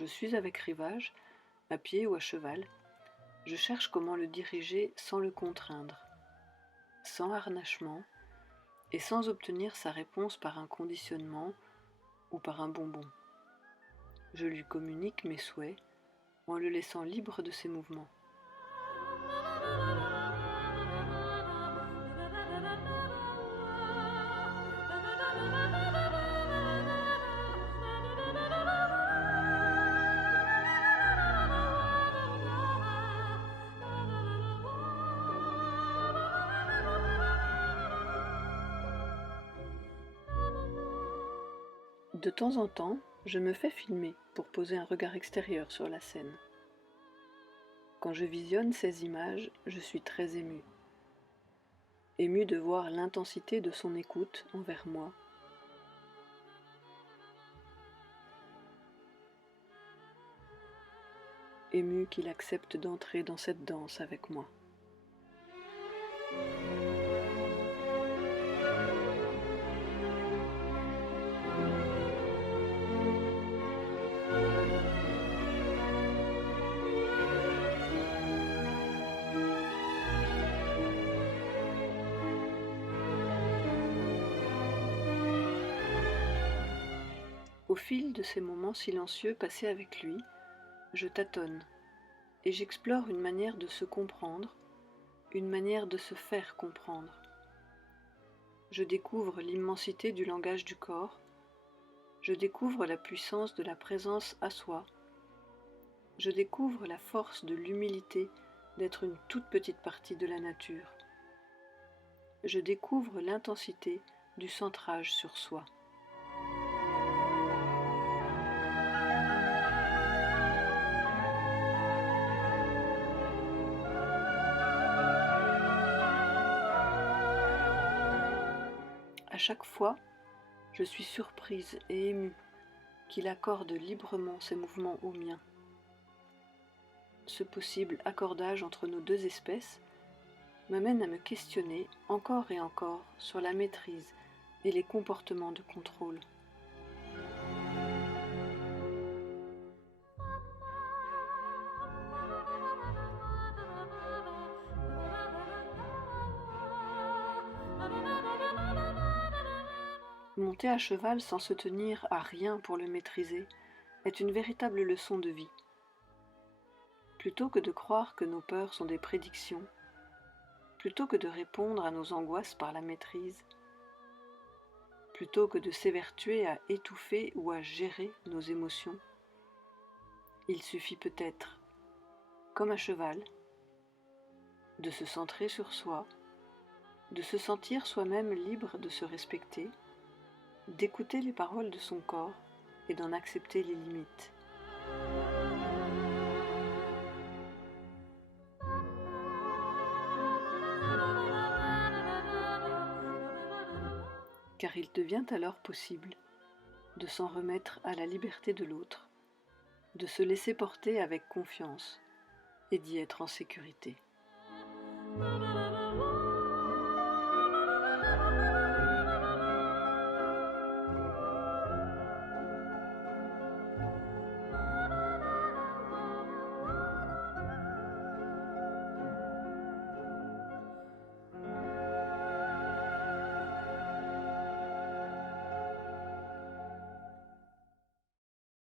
je suis avec rivage, à pied ou à cheval, je cherche comment le diriger sans le contraindre, sans harnachement et sans obtenir sa réponse par un conditionnement ou par un bonbon. Je lui communique mes souhaits en le laissant libre de ses mouvements. De temps en temps, je me fais filmer pour poser un regard extérieur sur la scène. Quand je visionne ces images, je suis très émue. Émue de voir l'intensité de son écoute envers moi. Émue qu'il accepte d'entrer dans cette danse avec moi. Au fil de ces moments silencieux passés avec lui, je tâtonne et j'explore une manière de se comprendre, une manière de se faire comprendre. Je découvre l'immensité du langage du corps, je découvre la puissance de la présence à soi, je découvre la force de l'humilité d'être une toute petite partie de la nature. Je découvre l'intensité du centrage sur soi. À chaque fois, je suis surprise et émue qu'il accorde librement ses mouvements aux miens. Ce possible accordage entre nos deux espèces m'amène à me questionner encore et encore sur la maîtrise et les comportements de contrôle. Monter à cheval sans se tenir à rien pour le maîtriser est une véritable leçon de vie. Plutôt que de croire que nos peurs sont des prédictions, plutôt que de répondre à nos angoisses par la maîtrise, plutôt que de s'évertuer à étouffer ou à gérer nos émotions, il suffit peut-être, comme à cheval, de se centrer sur soi, de se sentir soi-même libre de se respecter, d'écouter les paroles de son corps et d'en accepter les limites. Car il devient alors possible de s'en remettre à la liberté de l'autre, de se laisser porter avec confiance et d'y être en sécurité.